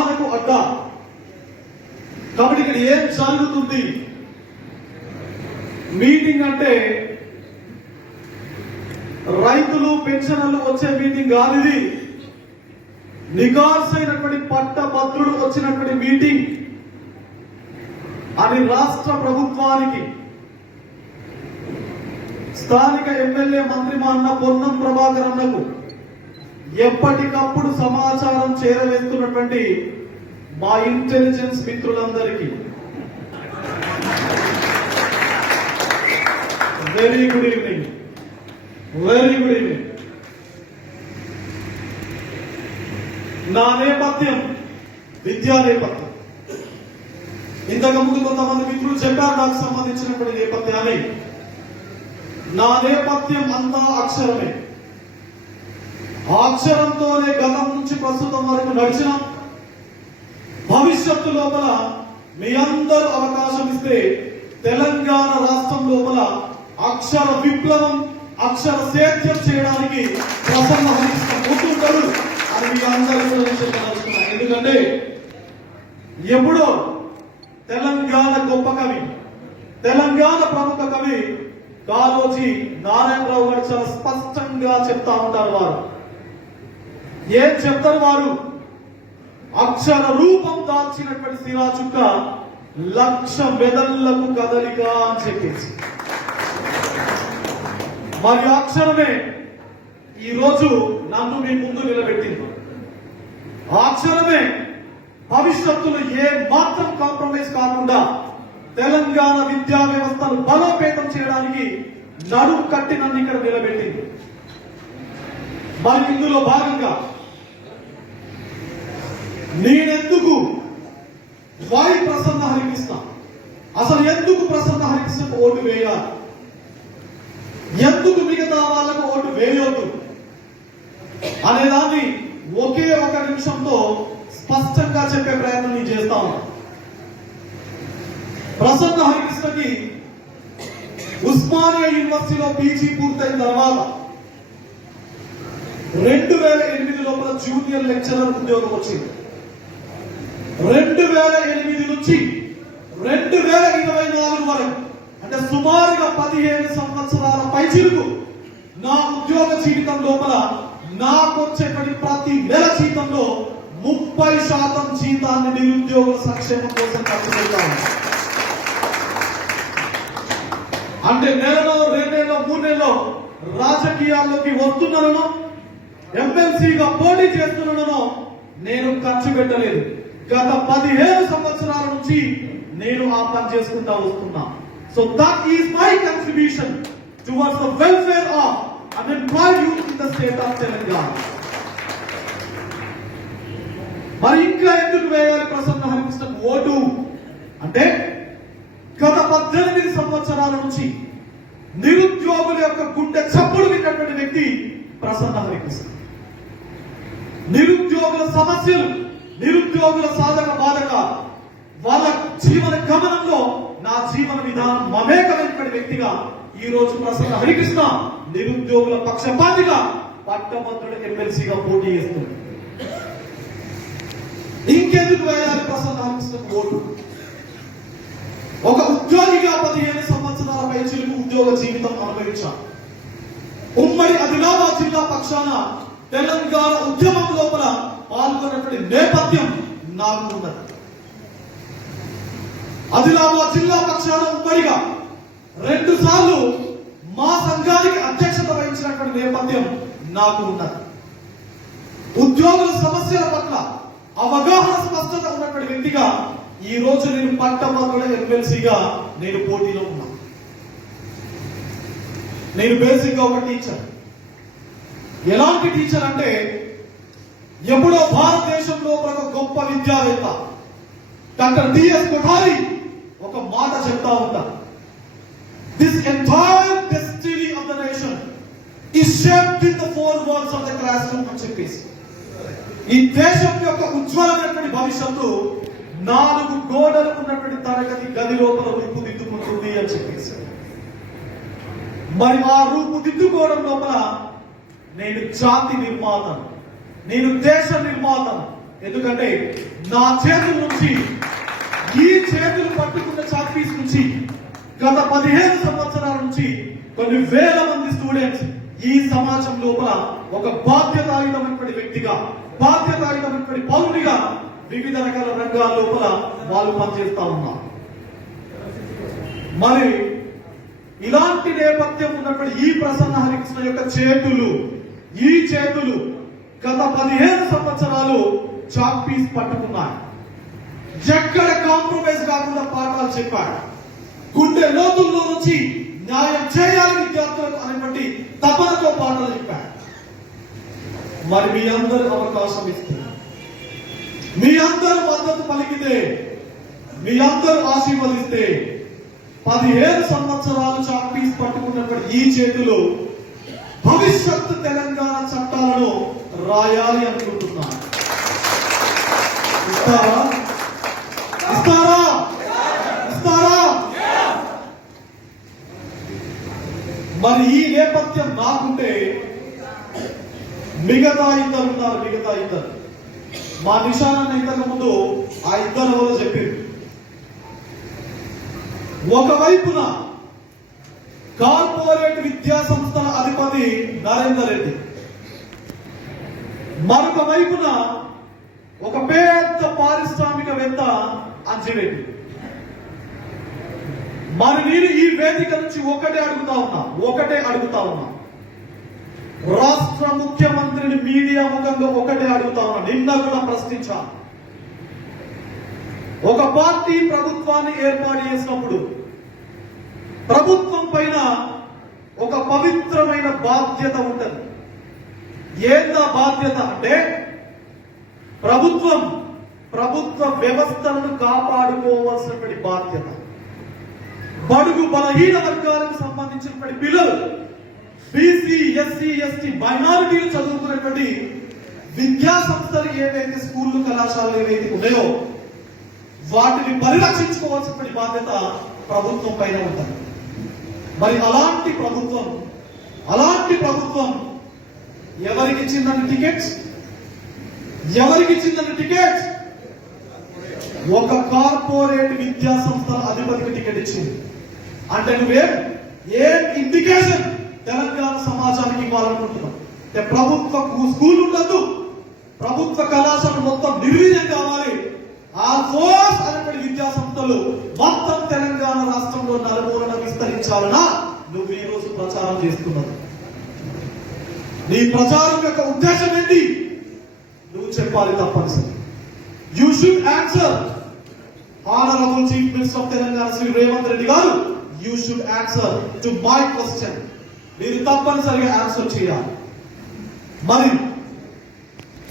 మనకు అడ్డ కాబట్టి ఇక్కడ ఏం జరుగుతుంది మీటింగ్ అంటే రైతులు పెన్షనర్లు వచ్చే మీటింగ్ కాదు ఇది. నికార్సైనటువంటి పట్టభద్రుడు వచ్చినటువంటి మీటింగ్ అని రాష్ట్ర ప్రభుత్వానికి స్థానిక ఎమ్మెల్యే మంత్రి మా అన్న పొన్నం ప్రభాకర్ అన్నకు ఎప్పటికప్పుడు సమాచారం చేరవేస్తున్నటువంటి మా ఇంటెలిజెన్స్ మిత్రులందరికీ. Very good evening very good evening నా నేపథ్యం విద్యా నేపథ్యం. ఇంతకు ముందు కొంతమంది మిత్రులు చెప్పారు నాకు సంబంధించినటువంటి నేపథ్యాన్ని. నా నేపథ్యం అంతా అక్షరమే. అక్షరంతోనే గతం నుంచి ప్రస్తుతం వరకు నడిచిన భవిష్యత్తు లోపల మీ అందరూ అవకాశం ఇస్తే తెలంగాణ రాష్ట్రం లోపల అక్షర విప్లవం అక్షర సేద్యం చేయడానికి ప్రసన్న కూర్చుంటారు అని మీ అందరూ చెప్పదలుచుకున్నాను ఎందుకంటే ఎప్పుడో తెలంగాణ గొప్ప కవి తెలంగాణ ప్రముఖ కవి కాలోజీ నారాయణరావు గారు చాలా స్పష్టంగా చెప్తా ఉంటారు వారు. ఏం చెప్తారు వారు? అక్షర రూపం దాల్చినటువంటి శిలా చుక్క లక్ష మెదళ్ళకు కదలిక అని చెప్పేసి. మరి అక్షరమే ఈ రోజు నన్ను మీ ముందు నిలబెట్టింది. అక్షరమే భవిష్యత్తులో ఏ మాత్రం కాంప్రమైజ్ కాకుండా తెలంగాణ విద్యా వ్యవస్థను బలోపేతం చేయడానికి నడుము కట్టి నన్ను ఇక్కడ నిలబెట్టింది. మరి ఇందులో భాగంగా నేనెందుకు వారి ప్రసన్న హరికృష్ణ అసలు ఎందుకు ప్రసన్న హరికృష్ణకు ఓటు వేయాలి? ఎందుకు మిగతా వాళ్ళకు ఓటు వేయొద్దు? అనేదాన్ని ఒకే ఒక నిమిషంతో స్పష్టంగా చెప్పే ప్రయత్నం నేను చేస్తా ప్రసన్న హరికృష్ణకి ఉస్మానియా యూనివర్సిటీలో పీజీ పూర్తయిన తర్వాత రెండు వేల ఎనిమిది లోపల జూనియర్ లెక్చరర్ ఉద్యోగం వచ్చింది. రెండు వేల ఎనిమిది నుంచి రెండు వేల ఇరవై నాలుగు వరకు అంటే సుమారుగా పదిహేను సంవత్సరాల పైచిరుకు నా ఉద్యోగ జీవితం లోపల నాకు వచ్చేటువంటి ప్రతి నెల జీతంలో ముప్పై శాతం జీతాన్ని నిరుద్యోగుల సంక్షేమం కోసం ఖర్చు పెడతాను అంటే నెలలో రెండేళ్ళలో మూడు నెలలో రాజకీయాల్లోకి వస్తున్నానో ఎమ్మెల్సీగా పోటీ చేస్తున్నానో నేను ఖర్చు పెట్టలేదు. గత పదిహేను సంవత్సరాల నుంచి నేను ఆ పని చేసుకుంటా వస్తున్నా. So that is my contribution towards the welfare of unemployed youth in the state of Telangana మరి ఇంకా ఎందుకు వేయాలి ప్రసన్న హరికృష్ణ ఓటు? అంటే గత పద్దెనిమిది సంవత్సరాల నుంచి నిరుద్యోగుల యొక్క గుండె చప్పుడు విన్నటువంటి వ్యక్తి ప్రసన్న హరికృష్ణ. నిరుద్యోగుల సమస్యలు నిరుద్యోగుల సాధక బాధక వాళ్ళ జీవన గమనంలో నా జీవన విధానం మమేకమైనటువంటి వ్యక్తిగా ఈ రోజు ప్రసన్న హరికృష్ణ నిరుద్యోగుల పక్షపాతిగా పట్టభద్రుడు ఎమ్మెల్సీగా పోటీ చేస్తుంది ఇంకెందుకు వేయాలి ప్రసన్న హరికృష్ణ ఓటు? ఒక ఉద్యోగిగా పదిహేను సంవత్సరాల పైచీలకు ఉద్యోగ జీవితం అనుభవించాం. ఉమ్మడి ఆదిలాబాద్ జిల్లా పక్షాన తెలంగాణ ఉద్యమం లోపల పాల్గొన్నటువంటి నేపథ్యం నాకు ఉన్నది ఆదిలాబాద్ జిల్లా పక్షాన ఉమ్మడిగా రెండు సార్లు మా సంఘానికి అధ్యక్షత వహించినటువంటి నేపథ్యం నాకు ఉన్నది ఉద్యోగుల సమస్యల పట్ల అవగాహన స్పష్టత ఉన్నటువంటి వ్యక్తిగా ఈ రోజు నేను పట్టభద్రుల ఎమ్మెల్సీగా నేను పోటీలో ఉన్నా. నేను బేసిక్గా ఒక టీచర్. ఎలాంటి టీచర్ అంటే ఎప్పుడో భారతదేశంలో ఒక గొప్ప విద్యావేత్త డాక్టర్ డిఎస్ కొఠారి ఒక మాట చెప్తా ఉంటా. This entire destiny of the nation is shaped in the four walls of the classroom అని చెప్పేసి. ఈ దేశం యొక్క ఉజ్వలమైనటువంటి భవిష్యత్తు నాలుగు గోడలు ఉన్నటువంటి తరగతి గది లోపల రూపుదిద్దుకుంటుంది అని చెప్పేసి. మరి ఆ రూపుదిద్దుకోవడం లోపల నేను జాతి నిర్మాతను. నేను దేశ నిర్మాత ఎందుకంటే నా చేతుల నుంచి ఈ చేతులు పట్టుకున్న చాక్పీస్ నుంచి గత పదిహేను సంవత్సరాల నుంచి కొన్ని వేల మంది స్టూడెంట్స్ ఈ సమాజం లోపల ఒక బాధ్యతాయుతమైనటువంటి వ్యక్తిగా బాధ్యతాయుతమైనటువంటి పౌరుడిగా వివిధ రకాల రంగాల లోపల వాళ్ళు పనిచేస్తా ఉన్నారు. మరి ఇలాంటి నేపథ్యం ఉన్నటువంటి ఈ ప్రసన్న హరికృష్ణ యొక్క చేతులు ఈ చేతులు గత పదిహేను సంవత్సరాలు చాక్ పీస్ పట్టుకున్నాయి. ఎక్కడ కాంప్రమైజ్ కాకుండా పాఠాలు చెప్పాడు. గుండె లోతుల్లో నుంచి న్యాయం చేయాలి విద్యార్థులకు అనేటువంటి తపనతో పాటలు చెప్పాడు. మరి మీ అందరూ అవకాశం ఇస్తున్నారు. మీ అందరూ మద్దతు పలికితే మీ అందరూ ఆశీర్వదిస్తే పదిహేను సంవత్సరాలు చాక్పీస్ పట్టుకున్నటువంటి ఈ చేతులు భవిష్యత్తు తెలంగాణ చట్టాలను రాయాలి అనుకుంటున్నాను. ఇస్తారా? ఇస్తారా? ఇస్తారా? మరి ఈ నేపథ్యం నాకుంటే మిగతా ఇద్దరు ఉన్నారు మిగతా ఇద్దరు. మా నిశానన్న ఇంతకు ముందు ఆ ఇద్దరు కూడా చెప్పింది ఒకవైపున కార్పొరేట్ విద్యా సంస్థల అధిపతి నరేందర్ రెడ్డి. మరొక వైపున ఒక పెద్ద పారిశ్రామికవేత్త అంజిరెడ్డి మరి నేను ఈ వేదిక నుంచి ఒకటే అడుగుతా ఉన్నా ఒకటే అడుగుతా ఉన్నా. రాష్ట్ర ముఖ్యమంత్రిని మీడియా ముఖంగా ఒకటే అడుగుతా ఉన్నా నిన్న కూడా ప్రశ్నించా. ఒక పార్టీ ప్రభుత్వాన్ని ఏర్పాటు చేసినప్పుడు ప్రభుత్వం పైన ఒక పవిత్రమైన బాధ్యత ఉంటుంది. ఏందా బాధ్యత అంటే ప్రభుత్వం ప్రభుత్వ వ్యవస్థలను కాపాడుకోవాల్సినటువంటి బాధ్యత. బడుగు బలహీన వర్గాలకు సంబంధించినటువంటి పిల్లలు బీసీ ఎస్సీ ఎస్టీ మైనారిటీలు చదువుకునేటువంటి విద్యా సంస్థలు ఏవైతే స్కూళ్ళు కళాశాలలు ఏవైతే ఉన్నాయో వాటిని పరిరక్షించుకోవాల్సినటువంటి బాధ్యత ప్రభుత్వం పైన ఉంటుంది. మరి అలాంటి ప్రభుత్వం అలాంటి ప్రభుత్వం ఎవరికి ఇచ్చిందని టికెట్స్? ఎవరికి ఇచ్చిందని టికెట్స్? ఒక కార్పొరేట్ విద్యా సంస్థల అధిపతికి టికెట్ ఇచ్చింది. అంటే నువ్వేం? ఏ ఇండికేషన్ తెలంగాణ సమాజానికి ఇవ్వాలనుకుంటున్నావు? అంటే ప్రభుత్వ స్కూల్ ఉండదు ప్రభుత్వ కళాశాల మొత్తం నిర్వీర్యం కావాలి. ఆ ఫోర్స్ అనేటువంటి విద్యా సంస్థలు మొత్తం తెలంగాణ రాష్ట్రంలో నలుమూలన విస్తరించాలనా నువ్వు ఈ రోజు ప్రచారం చేస్తున్నావు. నీ ప్రచారం యొక్క ఉద్దేశం ఏంటి? నువ్వు చెప్పాలి తప్పనిసరి. You should answer honourable chief minister of Telangana Shri Revanth Reddy గారు you should answer to my question మీరు తప్పనిసరిగా ఆన్సర్ చేయాలి. మరి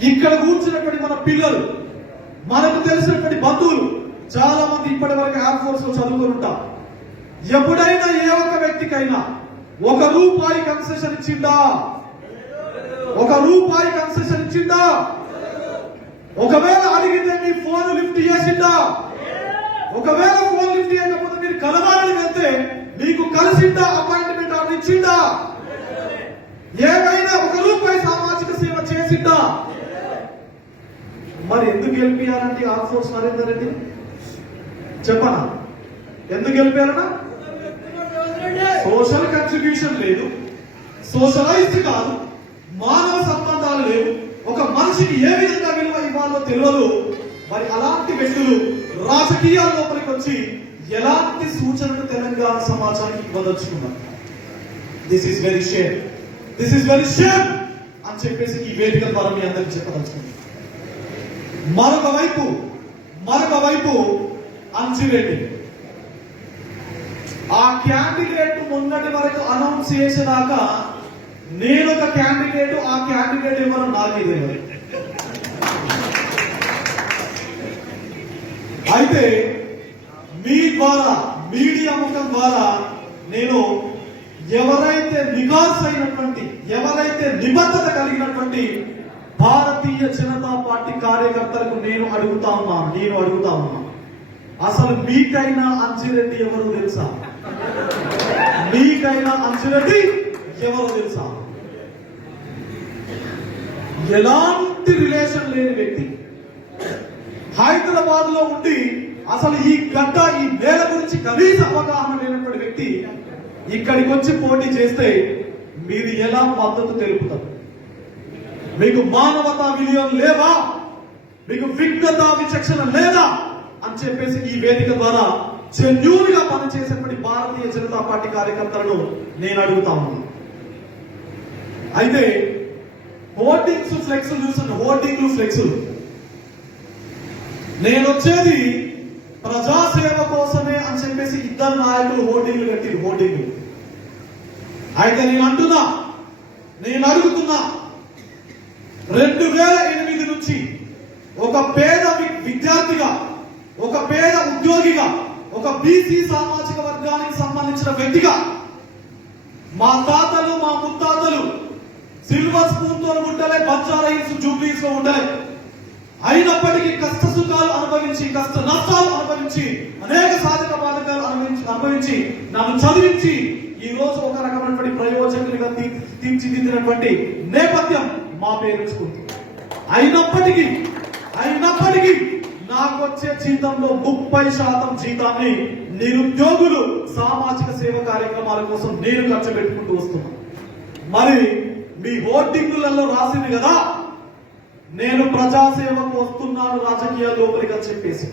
ఇక్కడ కూర్చున్నటువంటి మన పిల్లలు మనకు తెలిసినటువంటి బంధువులు చాలా మంది ఇప్పటి వరకు ఎయిర్ ఫోర్స్లో చదువుకుని ఉంటాం ఎప్పుడైనా ఏ ఒక్క వ్యక్తికైనా ఒక రూపాయి కన్సెషన్ ఇచ్చిందా? ఒక రూపాయి కన్సెషన్ ఇచ్చిందా? ఒకవేళ అడిగితే మీ ఫోన్ లిఫ్ట్ చేసిందా? ఒకవేళ ఫోన్ లిఫ్ట్ చేయకపోతే మీరు కలవాలని వెళ్తే మీకు కలిసిందా అపాయింట్మెంట్ ఆర్డర్ ఇచ్చిందా? ఏమైనా ఒక రూపాయి సామాజిక సేవ చేసిందా? మరి ఎందుకు గెలిపియాలంటే ఆర్ ఫోర్స్ నరేందర్ రెడ్డి? చెప్పనా? ఎందుకు గెలిపారనా? సోషల్ కంట్రిబ్యూషన్ లేదు. సోషలైజ్డ్ కాదు. మానవ సంబంధాలు లేవు. ఒక మనిషికి ఏ విధంగా విలువ ఇవ్వాలో తెలియదు. మరి అలాంటి వ్యక్తులు రాజకీయాల లోపలికి వచ్చి ఎలాంటి సూచనలు తెలంగాణ సమాజానికి ఇవ్వదలుచుకున్నారు? This is very sure this is very sure అని చెప్పేసి ఈ వేదిక ద్వారా మీ అందరికి చెప్పదలుచుకుంది మరొక వైపు మరొక వైపు అంచిరెడ్డి ఆ క్యాండిడేట్ మొన్నటి వరకు అనౌన్స్ చేసేదాకా నేను ఒక క్యాండిడేట్ ఆ క్యాండిడేట్ ఎవరో? నాకు తెలియదు అయితే మీ ద్వారా మీడియా ముఖం ద్వారా నేను ఎవరైతే నికాస్ అయినటువంటి ఎవరైతే నిబద్ధత కలిగినటువంటి భారతీయ జనతా పార్టీ కార్యకర్తలకు నేను అడుగుతా ఉన్నా నేను అడుగుతా ఉన్నా అసలు మీకైనా అంజిరెడ్డి ఎవరు తెలుసా? మీకైనా అంజిరెడ్డి ఎవరు తెలుసా? ఎలాంటి రిలేషన్ లేని వ్యక్తి హైదరాబాద్లో ఉండి అసలు ఈ గడ్డ ఈ నేల గురించి కనీస అవగాహన లేనటువంటి వ్యక్తి ఇక్కడికి వచ్చి పోటీ చేస్తే మీరు ఎలా మద్దతు తెలుపుతారు? మీకు మానవతా వినియోగం లేవా మీకు విజ్ఞత విచక్షణ లేదా? అని చెప్పేసి ఈ వేదిక ద్వారా జెన్యూన్గా పనిచేసేటువంటి భారతీయ జనతా పార్టీ కార్యకర్తలను నేను అడుగుతా ఉన్నాను. అయితే హోర్డింగ్స్ ఫ్లెక్స్ చూసాను హోర్డింగ్లు ఫ్లెక్స్ నేను వచ్చేది ప్రజాసేవ కోసమే అని చెప్పేసి ఇద్దరు నాయకులు హోర్డింగ్లు కట్టిరు హోర్డింగ్లు అయితే నేను అంటున్నా నేను అడుగుతున్నా రెండు వేల ఎనిమిది నుంచి ఒక పేద విద్యార్థిగా ఒక పేద ఉద్యోగిగా ఒక బీసీ సామాజిక వర్గానికి సంబంధించిన వ్యక్తిగా మా తాతలు మా ముత్తాతలు సిల్వర్ స్పూన్తో ఉండలే బంజారా హిల్స్ జూబ్లీస్లో ఉండలే. అయినప్పటికీ కష్ట సుఖాలు అనుభవించి కష్ట నష్టాలు అనుభవించి అనేక సాధక బాధకాలు అనుభవించి అనుభవించి నన్ను చదివించి ఈ రోజు ఒక రకమైనటువంటి ప్రయోజకులుగా తీ- తీర్చిదిద్దినటువంటి నేపథ్యం మా పేరెంట్స్ అయినప్పటికీ అయినప్పటికీ నాకు వచ్చే జీతంలో ముప్పై శాతం జీతాన్ని నిరుద్యోగులు సామాజిక సేవ కార్యక్రమాల కోసం నేను ఖర్చు పెట్టుకుంటూ వస్తున్నాను మరి మీ హోర్డింగులలో రాసింది కదా. నేను ప్రజాసేవకు వస్తున్నాను రాజకీయ లోపలికి అని చెప్పేసి.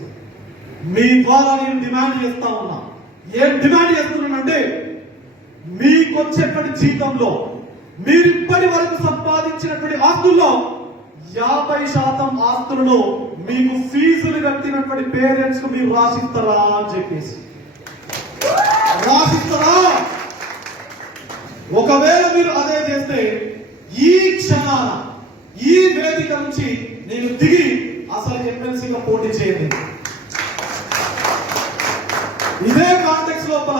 మీ ద్వారా నేను డిమాండ్ చేస్తా ఉన్నా. ఏం డిమాండ్ చేస్తున్నానంటే మీకు వచ్చేటువంటి జీతంలో మీరు ఇప్పటి వరకు సంపాదించినటువంటి ఆస్తుల్లో యాభై శాతం ఆస్తులలో మీకు ఫీజులు కట్టినటువంటి పేరెంట్స్కు మీరు రాసిస్తారా అని చెప్పేసి. రాసిస్తారా? ఒకవేళ మీరు అదే చేస్తే ఈ క్షణాన ఈ వేదిక నుంచి నేను దిగి అసలు ఎమ్మెల్సీగా పోటీ చేయండి. ఇదే కాంటెక్స్ లోపల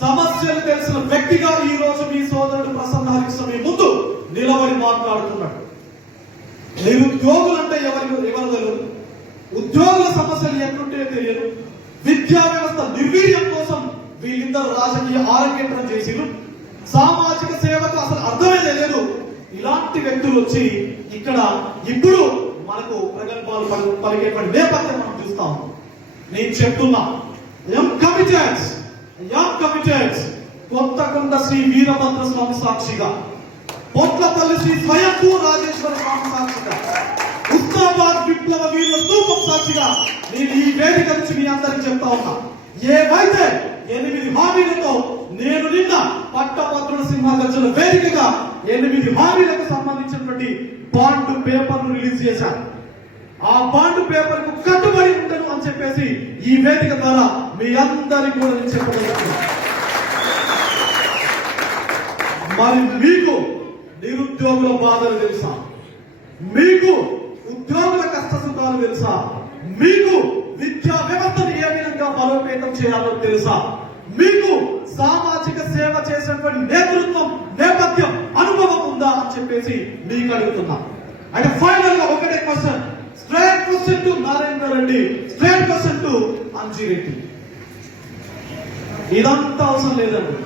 సమస్యలు తెలిసిన వ్యక్తిగా ఈ రోజు మీ సోదరుడు ప్రసన్న హరికృష్ణ మీ ముందు నిలబడి మాట్లాడుతున్నాడు. నిరుద్యోగులు అంటే ఎవరికి ఎవరు తెలియదు? ఉద్యోగుల సమస్యలు ఎట్లుంటే తెలియదు. విద్యా వ్యవస్థ నిర్వీర్యం కోసం వీళ్ళిద్దరు రాజకీయ ఆరోగ్యం చేసిరు సామాజిక సేవకు అసలు అర్థమే తెలియదు. ఇలాంటి వ్యక్తులు వచ్చి ఇక్కడ ఇప్పుడు మనకు ప్రగల్భాలు పలికేటువంటి నేపథ్యం మనం చూస్తాం నేను చెప్తున్నా am committed am committed Kothakonda Shri Veerabhadra Swamy సాక్షిగా పొట్లపల్లి శ్రీ స్వయంభూ రాజేశ్వర స్వామి సాక్షిగా ఉత్తరాబాద్ విప్లవ వీరుల స్థూపం సాక్షిగా నేను ఈ వేదిక నుంచి మీ అందరికి చెప్తా ఉన్నా. ఏవైతే ఎనిమిది హామీలతో నేను నిన్న పట్టభద్రుల సింహాగర్జన వేదికగా ఎనిమిది హామీలకు సంబంధించినటువంటి బాండ్ పేపర్ను రిలీజ్ చేశాను ఆ బాండ్ పేపర్కు కట్టుబడి ఉండను అని చెప్పేసి ఈ వేదిక ద్వారా మీ అందరికీ కూడా నేను చెప్పగలుగుతున్నాను మరి మీకు నిరుద్యోగుల బాధలు తెలుసా? మీకు ఉద్యోగుల కష్ట సుఖాలు తెలుసా? మీకు విద్యా వ్యవస్థను ఏ విధంగా బలోపేతం చేయాలో తెలుసా? మీకు సామాజిక సేవ చేసినటువంటి నేతృత్వం నేపథ్యం అనుభవం ఉందా అని చెప్పేసి మీకు అడుగుతున్నా. అంటే ఫైనల్గా ఒకటే question straight question to Narayana Reddy straight question to Anji Reddy ఇదంతా అవసరం లేదండి.